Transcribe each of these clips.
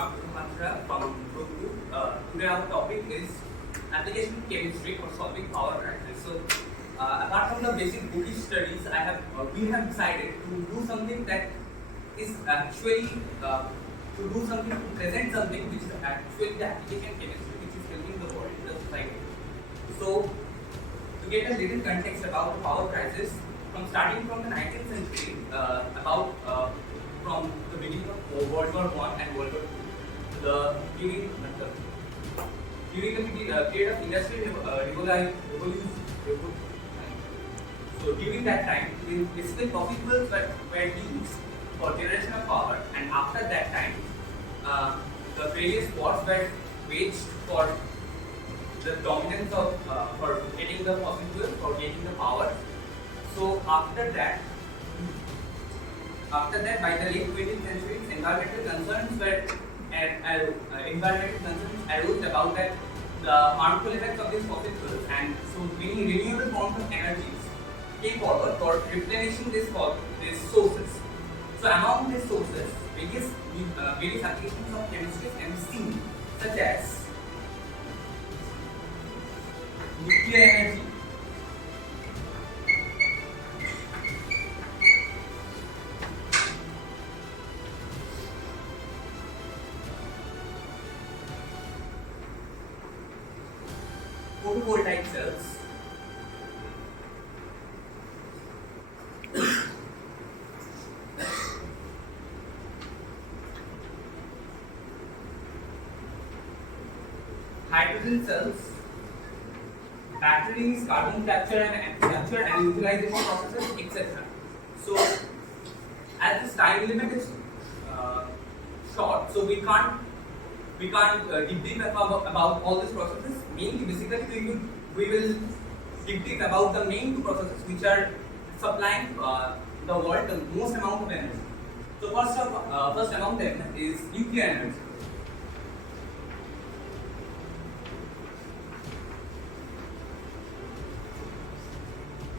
Shantanu from Group. Today our topic is application chemistry for solving power crisis. So, apart from the basic British studies, we have decided to do something that is actually to present something which is actually the application chemistry which is helping the world, the society. So, to get a little context about the power crisis, starting from the 19th century, from the beginning of World War I and World War II, during the period of industrial revolution. So during that time, basically fossil fuels were used for generation of power, and after that time, the various wars were waged for the dominance of for getting the fossil fuels, for getting the power. So after that, by the late 20th century, environmental concerns arose about that the harmful effects of these fossil fuels, and so many renewable forms of energies came forward for replenishing these sources. So among these sources, various applications of chemistry can be seen, such as nuclear energy, photovoltaic cells, hydrogen cells, batteries, carbon capture and utilization processes, etc. So, as this time limit is short, so we can't deep deep about all these processes. Mainly, basically, we will deep deep about the main two processes which are supplying the world the most amount of energy. So, first among them is nuclear energy.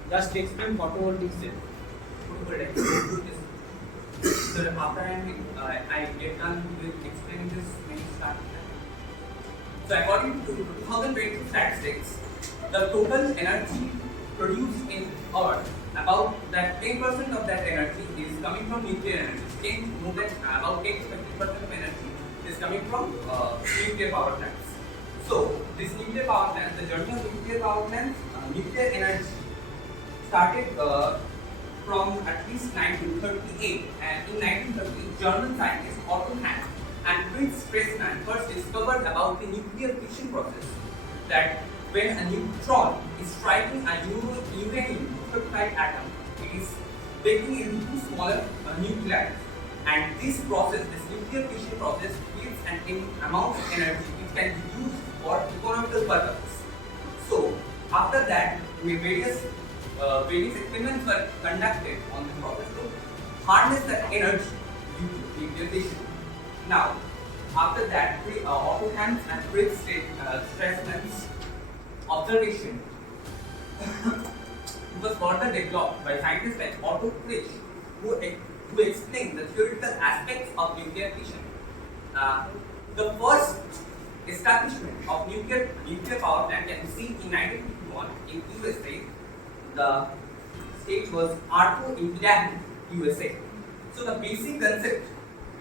Just explain photovoltaic cell. Photovoltaic cell. So after I get done with explaining this, when you start. So according to 2022 statistics, the total energy produced in Earth, about that 10% of that energy is coming from nuclear energy. About 10 to 15% of energy is coming from nuclear power plants. So this nuclear power plant, the journey of nuclear power plants, nuclear energy started from at least 1938, and in 1930, German scientists Otto Hahn and Fritz Strassmann first discovered about the nuclear fission process, that when a neutron is striking a uranium-35 atom, it is breaking into smaller nuclei, and this nuclear fission process gives an amount of energy which can be used for economical purposes. So after that, various experiments were conducted on this process to harness that energy due to nuclear fission. Now, after that, Otto Hahn and Fritz Strassmann's observation was further developed by scientists like Otto Frisch, who explained the theoretical aspects of nuclear fission. The first establishment of nuclear power plant can be seen in 1951 in USA. The state was Arco in Idaho, USA. So the basic concept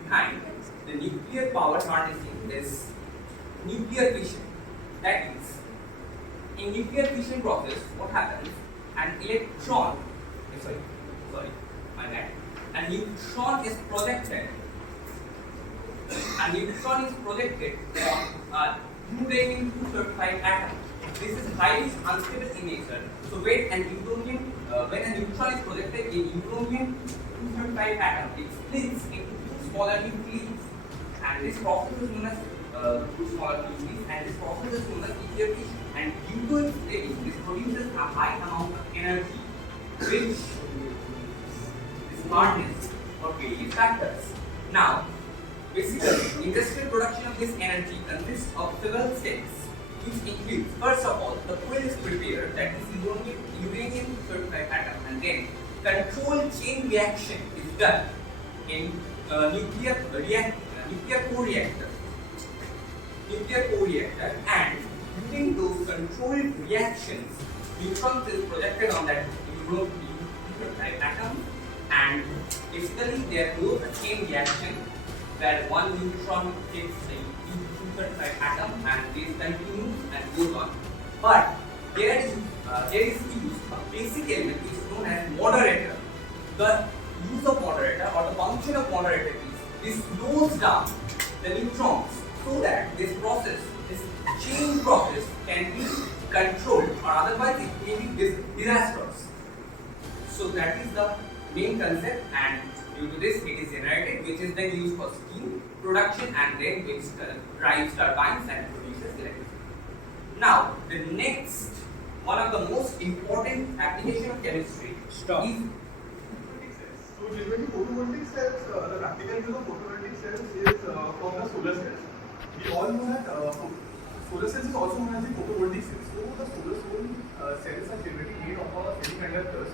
behind the nuclear power harnessing is nuclear fission. That is, in nuclear fission process, what happens? An neutron is projected. A neutron is projected from uranium-235 atom. This is highly unstable in nature. So when a neutron is projected in uranium-235 atom, it splits into two smaller nuclei, and this process is known as nuclear fission. And due to its splitting, this produces a high amount of energy, which is harnessed for various factors. Now, basically, industrial production of this energy consists of several steps, which includes, first of all, the fuel is prepared, that is uranium-35 atom, and then controlled chain reaction is done in nuclear nuclear co-reactor. And during those controlled reactions, neutrons is projected on that nucleotide atom, and basically there goes a chain reaction where one neutron hits the nucleotide atom and this continues and goes on. But there is used a basic element which is known as moderator. The use of moderator or the function of moderator is this slows down the neutrons so that this chain process can be controlled, or otherwise it may be disastrous. So that is the main concept, and due to this it is generated, which is then used for steam production and then which drives turbines and produces electricity. Now the next, one of the most important application of chemistry is So generally photovoltaic cells, the practical use of photovoltaic cells is from the solar cells. We all know that solar cells is also known as the photovoltaic cells. So the solar cells are generally made of semiconductors